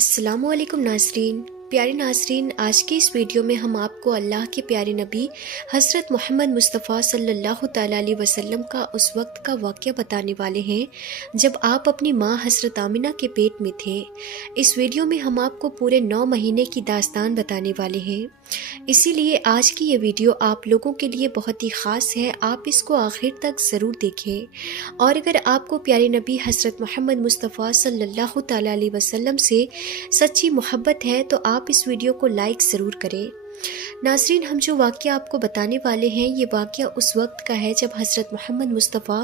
अस्सलामु अलैकुम नाज़रीन। प्यारे नाज़रीन, आज की इस वीडियो में हम आपको अल्लाह के प्यारे नबी हज़रत मोहम्मद मुस्तफ़ा सल्लल्लाहु तआला अलैहि वसल्लम का उस वक्त का वाक़या बताने वाले हैं जब आप अपनी माँ हज़रत आमिना के पेट में थे। इस वीडियो में हम आपको पूरे 9 महीने की दास्तान बताने वाले हैं, इसीलिए आज की ये वीडियो आप लोगों के लिए बहुत ही ख़ास है। आप इसको आखिर तक ज़रूर देखें और अगर आपको प्यारे नबी हज़रत मोहम्मद मुस्तफ़ा सल्लल्लाहु तआला अलैहि वसल्लम से सच्ची मोहब्बत है तो आप इस वीडियो को लाइक ज़रूर करें। नाज़रीन, हम जो वाक़या आपको बताने वाले हैं ये वाक़या उस वक्त का है जब हज़रत मोहम्मद मुस्तफ़ा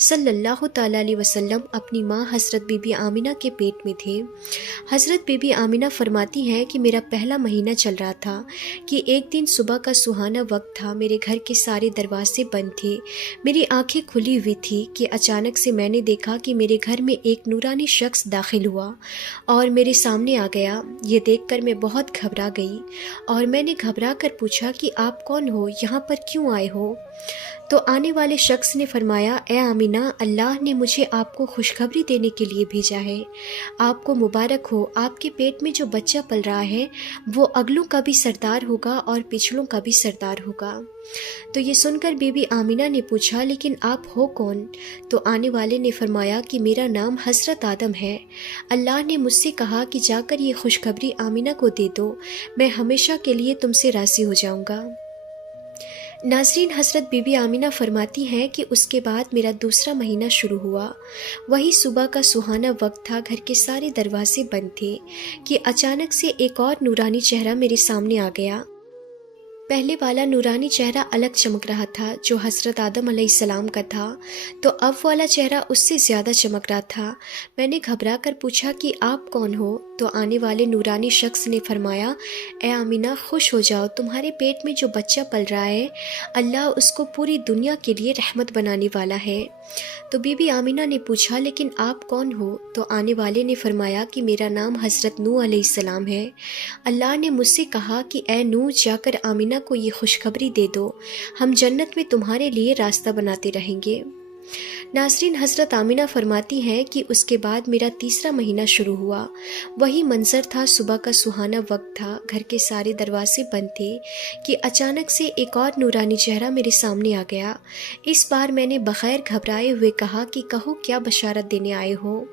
सल्लल्लाहु तआला अलैहि वसल्लम अपनी माँ हज़रत बीबी आमिना के पेट में थे। हज़रत बीबी आमिना फरमाती हैं कि मेरा पहला महीना चल रहा था कि एक दिन सुबह का सुहाना वक्त था। मेरे घर के सारे दरवाजे बंद थे, मेरी आंखें खुली हुई थी कि अचानक से मैंने देखा कि मेरे घर में एक नूरानी शख्स दाखिल हुआ और मेरे सामने आ गया। ये देखकर मैं बहुत घबरा गई और मैंने घबरा कर पूछा कि आप कौन हो, यहाँ पर क्यों आए हो? तो आने वाले शख्स ने फरमाया, ए आमिना, अल्लाह ने मुझे आपको खुशखबरी देने के लिए भेजा है। आपको मुबारक हो, आपके पेट में जो बच्चा पल रहा है वो अगलों का भी सरदार होगा और पिछलों का भी सरदार होगा। तो ये सुनकर बीबी आमिना ने पूछा, लेकिन आप हो कौन? तो आने वाले ने फरमाया कि मेरा नाम हज़रत आदम है। अल्लाह ने मुझसे कहा कि जाकर ये खुशखबरी आमिना को दे दो, मैं हमेशा के लिए तुमसे राज़ी हो जाऊँगा। नाज़रीन, हज़रत बीबी आमिना फरमाती हैं कि उसके बाद मेरा दूसरा महीना शुरू हुआ। वही सुबह का सुहाना वक्त था, घर के सारे दरवाजे बंद थे कि अचानक से एक और नूरानी चेहरा मेरे सामने आ गया। पहले वाला नूरानी चेहरा अलग चमक रहा था जो हज़रत आदम अलैहिस्सलाम का था, तो अब वाला चेहरा उससे ज़्यादा चमक रहा था। मैंने घबरा कर पूछा कि आप कौन हो? तो आने वाले नूरानी शख्स ने फरमाया, ए आमिना, खुश हो जाओ, तुम्हारे पेट में जो बच्चा पल रहा है अल्लाह उसको पूरी दुनिया के लिए रहमत बनाने वाला है। तो बीबी आमिना ने पूछा, लेकिन आप कौन हो? तो आने वाले ने फरमाया कि मेरा नाम हज़रत नूह अलैहिस्सलाम है। अल्लाह ने मुझसे कहा कि ए नूह, जाकर आमिना को ये खुशखबरी दे दो, हम जन्नत में तुम्हारे लिए रास्ता बनाते रहेंगे। नाज़रीन, हज़रत आमिना फरमाती हैं कि उसके बाद मेरा तीसरा महीना शुरू हुआ। वही मंजर था, सुबह का सुहाना वक्त था, घर के सारे दरवाजे बंद थे कि अचानक से एक और नूरानी चेहरा मेरे सामने आ गया। इस बार मैंने बग़ैर घबराए हुए कहा कि कहो, क्या बशारत देने आए हो?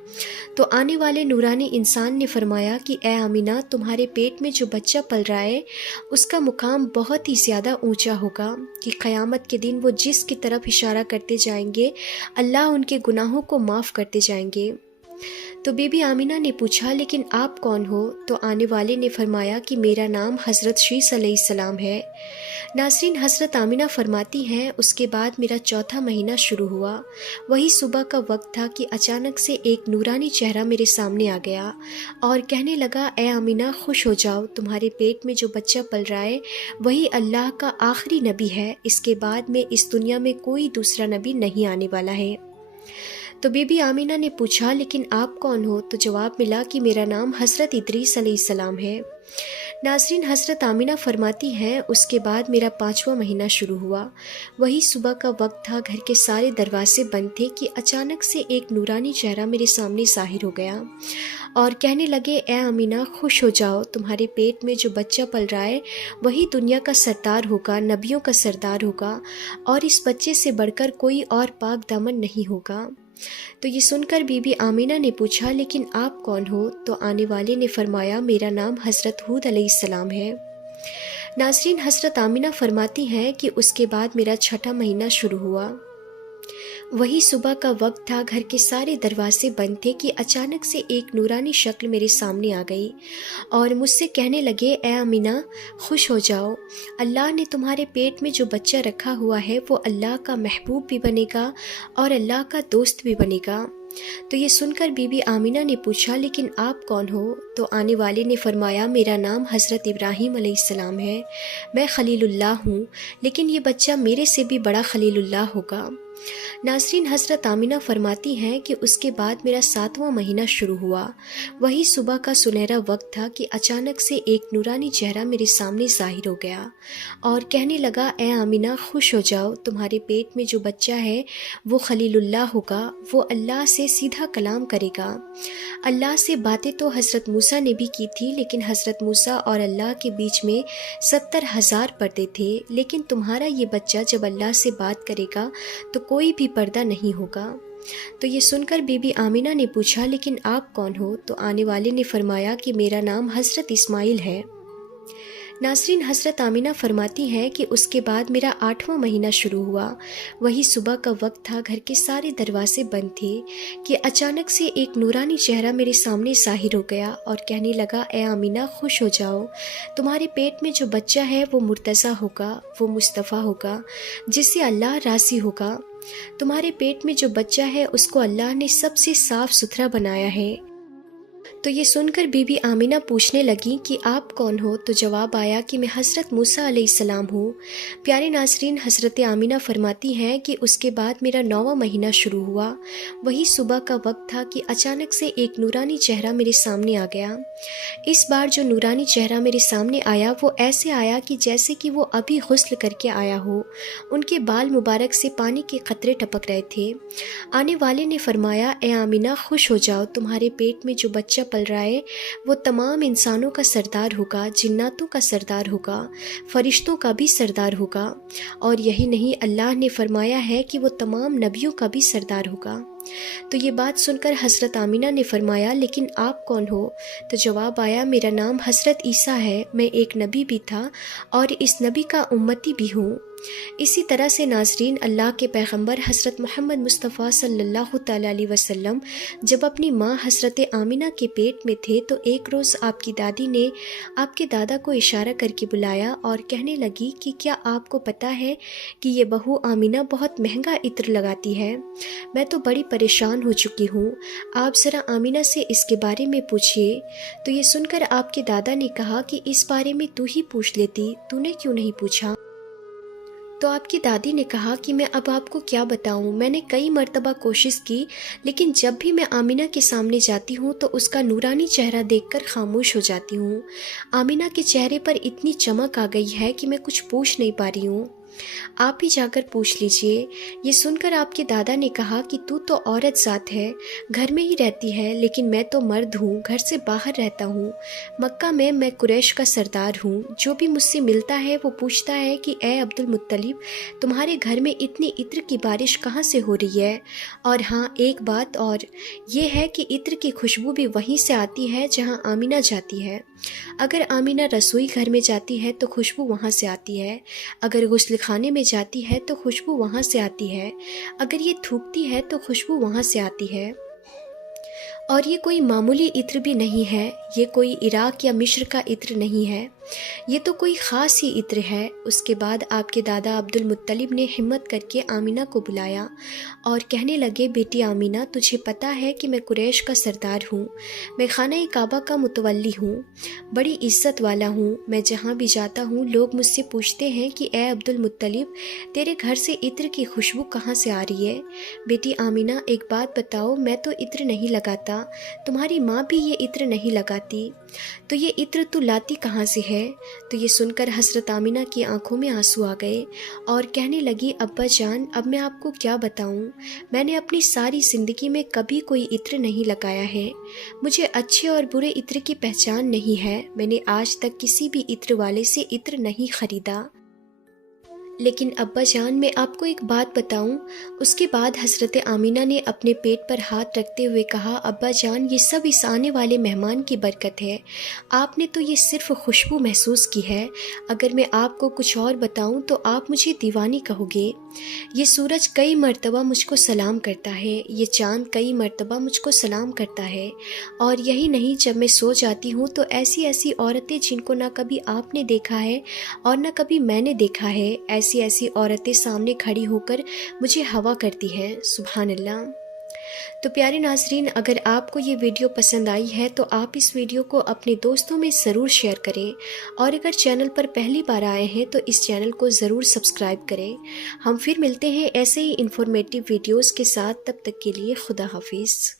तो आने वाले नूरानी इंसान ने फरमाया कि ए आमिना, तुम्हारे पेट में जो बच्चा पल रहा है उसका मुकाम बहुत ही ज़्यादा ऊंचा होगा कि क़यामत के दिन वो जिसकी तरफ इशारा करते जाएंगे अल्लाह उनके गुनाहों को माफ़ करते जाएंगे। तो बीबी आमिना ने पूछा, लेकिन आप कौन हो? तो आने वाले ने फरमाया कि मेरा नाम हज़रत शीस अलैहिस्सलाम है। नाज़रीन, हज़रत आमिना फरमाती हैं उसके बाद मेरा चौथा महीना शुरू हुआ। वही सुबह का वक्त था कि अचानक से एक नूरानी चेहरा मेरे सामने आ गया और कहने लगा, ए आमिना, खुश हो जाओ, तुम्हारे पेट में जो बच्चा पल रहा है वही अल्लाह का आखिरी नबी है। इसके बाद में इस दुनिया में कोई दूसरा नबी नहीं आने वाला है। तो बीबी आमिना ने पूछा, लेकिन आप कौन हो? तो जवाब मिला कि मेरा नाम हज़रत इदरीस अलैहिस्सलाम है। नाज़रीन, हज़रत आमिना फरमाती हैं उसके बाद मेरा 5वां महीना शुरू हुआ। वही सुबह का वक्त था, घर के सारे दरवाजे बंद थे कि अचानक से एक नूरानी चेहरा मेरे सामने ज़ाहिर हो गया और कहने लगे, ए आमिना, खुश हो जाओ, तुम्हारे पेट में जो बच्चा पल रहा है वही दुनिया का सरदार होगा, नबियों का सरदार होगा और इस बच्चे से बढ़कर कोई और पाक दामन नहीं होगा। तो ये सुनकर बीबी आमिना ने पूछा, लेकिन आप कौन हो? तो आने वाले ने फरमाया, मेरा नाम हज़रत हूद अलैहिस्सलाम है। नाज़रीन, हज़रत आमिना फरमाती हैं कि उसके बाद मेरा 6ठा महीना शुरू हुआ। वही सुबह का वक्त था, घर के सारे दरवाजे बंद थे कि अचानक से एक नूरानी शक्ल मेरे सामने आ गई और मुझसे कहने लगे, ए आमिना, खुश हो जाओ, अल्लाह ने तुम्हारे पेट में जो बच्चा रखा हुआ है वो अल्लाह का महबूब भी बनेगा और अल्लाह का दोस्त भी बनेगा। तो ये सुनकर बीबी आमिना ने पूछा, लेकिन आप कौन हो? तो आने वाले ने फरमाया, मेरा नाम हज़रत इब्राहीम अलैहिस्सलाम है। मैं खलीलुल्लाह हूँ, लेकिन ये बच्चा मेरे से भी बड़ा खलीलुल्लाह होगा। नाज़रीन, हज़रत आमिना फरमाती हैं कि उसके बाद मेरा 7वां महीना शुरू हुआ। वही सुबह का सुनहरा वक्त था कि अचानक से एक नूरानी चेहरा मेरे सामने ज़ाहिर हो गया और कहने लगा, ए आमिना, खुश हो जाओ, तुम्हारे पेट में जो बच्चा है वो खलीलुल्लाह होगा, वो अल्लाह से सीधा कलाम करेगा। अल्लाह से बातें तो हज़रत मूसा ने भी की थी, लेकिन हज़रत मूसा और अल्लाह के बीच में 70,000 पर्दे थे। लेकिन तुम्हारा ये बच्चा जब अल्लाह से बात करेगा तो कोई भी पर्दा नहीं होगा। तो ये सुनकर बीबी आमिना ने पूछा, लेकिन आप कौन हो? तो आने वाले ने फरमाया कि मेरा नाम हज़रत इस्माइल है। नाज़रीन, हज़रत आमिना फरमाती हैं कि उसके बाद मेरा 8वां महीना शुरू हुआ। वही सुबह का वक्त था, घर के सारे दरवाजे बंद थे कि अचानक से एक नूरानी चेहरा मेरे सामने ज़ाहिर हो गया और कहने लगा, ए आमिना, खुश हो जाओ, तुम्हारे पेट में जो बच्चा है वो मुर्तज़ा होगा, वो मुस्तफ़ा होगा, जिससे अल्लाह राज़ी होगा। तुम्हारे पेट में जो बच्चा है उसको अल्लाह ने सबसे साफ़ सुथरा बनाया है। तो ये सुनकर बीबी आमिना पूछने लगी कि आप कौन हो? तो जवाब आया कि मैं हज़रत मूसा अलैहिस्सलाम हूँ। प्यारे नाज़रीन, हज़रत आमिना फरमाती हैं कि उसके बाद मेरा 9वां महीना शुरू हुआ। वही सुबह का वक्त था कि अचानक से एक नूरानी चेहरा मेरे सामने आ गया। इस बार जो नूरानी चेहरा मेरे सामने आया वो ऐसे आया कि जैसे कि वो अभी गुस्ल करके आया हो। उनके बाल मुबारक से पानी के कतरे टपक रहे थे। आने वाले ने फरमाया, ए आमिना, खुश हो जाओ, तुम्हारे पेट में जो बच्चा पल रहा है वो तमाम इंसानों का सरदार होगा, जिन्नातों का सरदार होगा, फरिश्तों का भी सरदार होगा, और यही नहीं, अल्लाह ने फरमाया है कि वो तमाम नबियों का भी सरदार होगा। तो ये बात सुनकर हज़रत आमिना ने फरमाया, लेकिन आप कौन हो? तो जवाब आया, मेरा नाम हज़रत ईसा है, मैं एक नबी भी था और इस नबी का उम्मती भी हूँ। इसी तरह से नाज़रीन, अल्लाह के पैगंबर हज़रत मोहम्मद मुस्तफ़ा सल्लल्लाहु तआला अलैहि वसल्लम जब अपनी माँ हज़रत आमिना के पेट में थे तो एक रोज़ आपकी दादी ने आपके दादा को इशारा करके बुलाया और कहने लगी कि क्या आपको पता है कि ये बहू आमिना बहुत महंगा इत्र लगाती है? मैं तो बड़ी परेशान हो चुकी हूँ, आप ज़रा आमिना से इसके बारे में पूछिए। तो ये सुनकर आपके दादा ने कहा कि इस बारे में तू ही पूछ लेती, तूने क्यों नहीं पूछा? तो आपकी दादी ने कहा कि मैं अब आपको क्या बताऊं, मैंने कई मर्तबा कोशिश की, लेकिन जब भी मैं आमिना के सामने जाती हूं तो उसका नूरानी चेहरा देखकर खामोश हो जाती हूं। आमिना के चेहरे पर इतनी चमक आ गई है कि मैं कुछ पूछ नहीं पा रही हूं, आप ही जाकर पूछ लीजिए। ये सुनकर आपके दादा ने कहा कि तू तो औरत ज़ात है, घर में ही रहती है, लेकिन मैं तो मर्द हूँ, घर से बाहर रहता हूँ। मक्का में मैं कुरैश का सरदार हूँ। जो भी मुझसे मिलता है वो पूछता है कि ए अब्दुल मुत्तलिब, तुम्हारे घर में इतनी इत्र की बारिश कहाँ से हो रही है? और हाँ, एक बात और ये है कि इत्र की खुशबू भी वहीं से आती है जहाँ आमिना जाती है। अगर आमिना रसोई घर में जाती है तो खुशबू वहाँ से आती है, अगर गुस्ल खाने में जाती है तो खुशबू वहाँ से आती है, अगर ये थूकती है तो खुशबू वहाँ से आती है। और ये कोई मामूली इत्र भी नहीं है, ये कोई इराक या मिस्र का इत्र नहीं है, ये तो कोई ख़ास ही इत्र है। उसके बाद आपके दादा अब्दुल मुत्तलिब ने हिम्मत करके आमिना को बुलाया और कहने लगे, बेटी आमिना, तुझे पता है कि मैं कुरैश का सरदार हूँ, मैं खाना काबा का मुतवल्ली हूँ, बड़ी इज़्ज़त वाला हूँ। मैं जहाँ भी जाता हूँ लोग मुझसे पूछते हैं कि ए अब्दुल मुत्तलिब, तेरे घर से इत्र की खुशबू कहाँ से आ रही है? बेटी आमिना, एक बात बताओ, मैं तो इत्र नहीं लगाता, तुम्हारी माँ भी ये इत्र नहीं लगाती, तो ये इत्र तू लाती कहाँ से है? तो ये सुनकर हज़रत आमिना की आंखों में आंसू आ गए और कहने लगी, अब्बा जान, अब मैं आपको क्या बताऊं, मैंने अपनी सारी ज़िंदगी में कभी कोई इत्र नहीं लगाया है, मुझे अच्छे और बुरे इत्र की पहचान नहीं है, मैंने आज तक किसी भी इत्र वाले से इत्र नहीं ख़रीदा। लेकिन अब्बा जान, मैं आपको एक बात बताऊं। उसके बाद हज़रत आमिना ने अपने पेट पर हाथ रखते हुए कहा, अब्बा जान, ये सब इस आने वाले मेहमान की बरकत है, आपने तो ये सिर्फ़ खुशबू महसूस की है, अगर मैं आपको कुछ और बताऊं तो आप मुझे दीवानी कहोगे। ये सूरज कई मर्तबा मुझको सलाम करता है, ये चाँद कई मर्तबा मुझको सलाम करता है, और यही नहीं, जब मैं सो जाती हूँ तो ऐसी ऐसी औरतें जिनको ना कभी आपने देखा है और ना कभी मैंने देखा है, ऐसी ऐसी औरतें सामने खड़ी होकर मुझे हवा करती हैं। सुभान अल्लाह। تو پیارے ناظرین، اگر آپ کو یہ ویڈیو پسند آئی ہے تو آپ اس ویڈیو کو اپنے دوستوں میں ضرور شیئر کریں، اور اگر چینل پر پہلی بار آئے ہیں تو اس چینل کو ضرور سبسکرائب کریں۔ ہم پھر ملتے ہیں ایسے ہی انفارمیٹیو ویڈیوز کے ساتھ، تب تک کے لیے خدا حافظ۔